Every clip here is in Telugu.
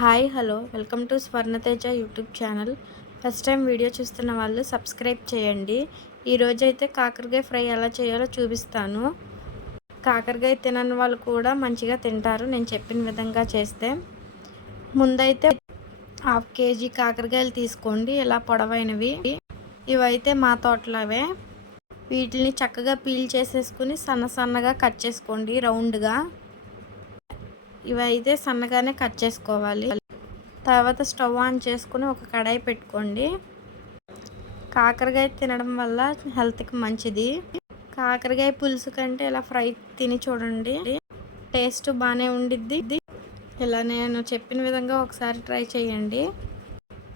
Hi hello welcome to Swarnateja YouTube channel. First time video చూస్తున్న వాళ్ళు సబ్స్క్రైబ్ చేయండి. ఈరోజైతే కాకరకాయ ఫ్రై ఎలా చేయాలో చూపిస్తాను. కాకరకాయ తినని వాళ్ళు కూడా మంచిగా తింటారు నేను చెప్పిన విధంగా చేస్తే. ముందైతే 1/2 kg కాకరకాయలు తీసుకోండి, ఇలా పొడవైనవి. ఇవైతే మా తోటలవే. వీటిని చక్కగా పీల్ చేసేసుకుని సన్నగా కట్ చేసుకోండి రౌండ్గా. ఇవైతే సన్నగానే కట్ చేసుకోవాలి. తర్వాత స్టవ్ ఆన్ చేసుకుని ఒక కడాయి పెట్టుకోండి. కాకరకాయ తినడం వల్ల హెల్త్కి మంచిది. కాకరకాయ పులుసు కంటే ఇలా ఫ్రై తిని చూడండి, టేస్ట్ బాగానే ఉండిద్ది. ఇలా నేను చెప్పిన విధంగా ఒకసారి ట్రై చేయండి,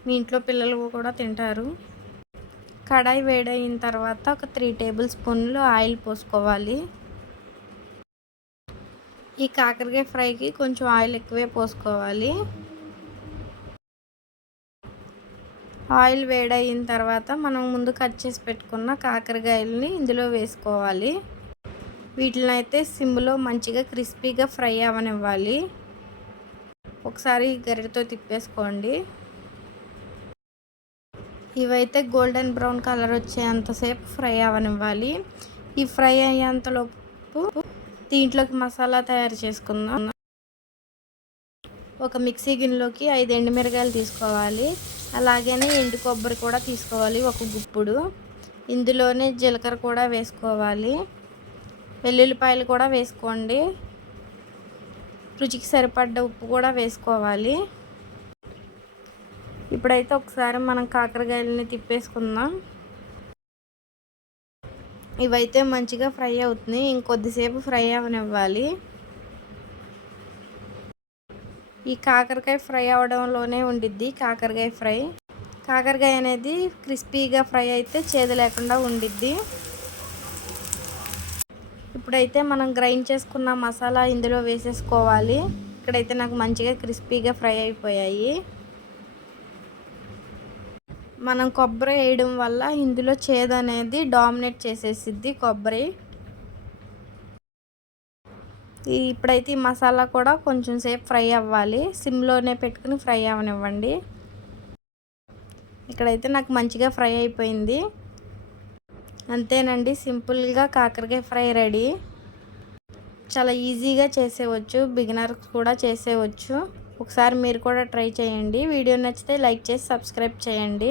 మీ ఇంట్లో పిల్లలు కూడా తింటారు. కడాయి వేడైన తర్వాత ఒక 3 టేబుల్ స్పూన్లు ఆయిల్ పోసుకోవాలి. ఈ కాకరకాయ ఫ్రైకి కొంచెం ఆయిల్ ఎక్కువే పోసుకోవాలి. ఆయిల్ వేడైన తర్వాత మనం ముందు కట్ చేసి పెట్టుకున్న కాకరకాయలని ఇందులో వేసుకోవాలి. వీటిని అయితే సిమ్లో మంచిగా క్రిస్పీగా ఫ్రై అవనివ్వాలి. ఒకసారి గరిటెతో తిప్పేసుకోండి. ఇవైతే గోల్డెన్ బ్రౌన్ కలర్ వచ్చేంతసేపు ఫ్రై అవనివ్వాలి. ఈ ఫ్రై అయ్యేంతలోపు దీంట్లోకి మసాలా తయారు చేసుకుందాం. ఒక మిక్సీ గిన్నెలోకి 5 ఎండుమిరకాయలు తీసుకోవాలి. అలాగే ఎండు కొబ్బరి కూడా తీసుకోవాలి, ఒక గుప్పుడు. ఇందులోనే జీలకర్ర కూడా వేసుకోవాలి. వెల్లుల్లిపాయలు కూడా వేసుకోండి. రుచికి సరిపడ్డ ఉప్పు కూడా వేసుకోవాలి. ఇప్పుడైతే ఒకసారి మనం కాకరకాయలని తిప్పేసుకుందాం. ఇవైతే మంచిగా ఫ్రై అవుతుంది, ఇంకొద్దిసేపు ఫ్రై అవనివ్వాలి. ఈ కాకరకాయ ఫ్రై అవడంలోనే ఉండిద్ది కాకరకాయ ఫ్రై. కాకరకాయ అనేది క్రిస్పీగా ఫ్రై అయితే చేదు లేకుండా ఉండిద్ది. ఇప్పుడైతే మనం గ్రైండ్ చేసుకున్న మసాలా ఇందులో వేసేసుకోవాలి. ఇక్కడైతే నాకు మంచిగా క్రిస్పీగా ఫ్రై అయిపోయాయి. మనం కొబ్బరి వేయడం వల్ల ఇందులో చేదు అనేది డామినేట్ చేసేసిద్ది కొబ్బరి. ఇప్పుడైతే ఈ మసాలా కూడా కొంచెం సేపు ఫ్రై అవ్వాలి. సిమ్లోనే పెట్టుకుని ఫ్రై అవనివ్వండి. ఇక్కడైతే నాకు మంచిగా ఫ్రై అయిపోయింది. అంతేనండి, సింపుల్గా కాకరకాయ ఫ్రై రెడీ. చాలా ఈజీగా చేసేవచ్చు, బిగినర్స్ కూడా చేసేవచ్చు. ఒకసారి మీరు కూడా ట్రై చేయండి. వీడియో నచ్చితే లైక్ చేసి సబ్స్క్రైబ్ చేయండి.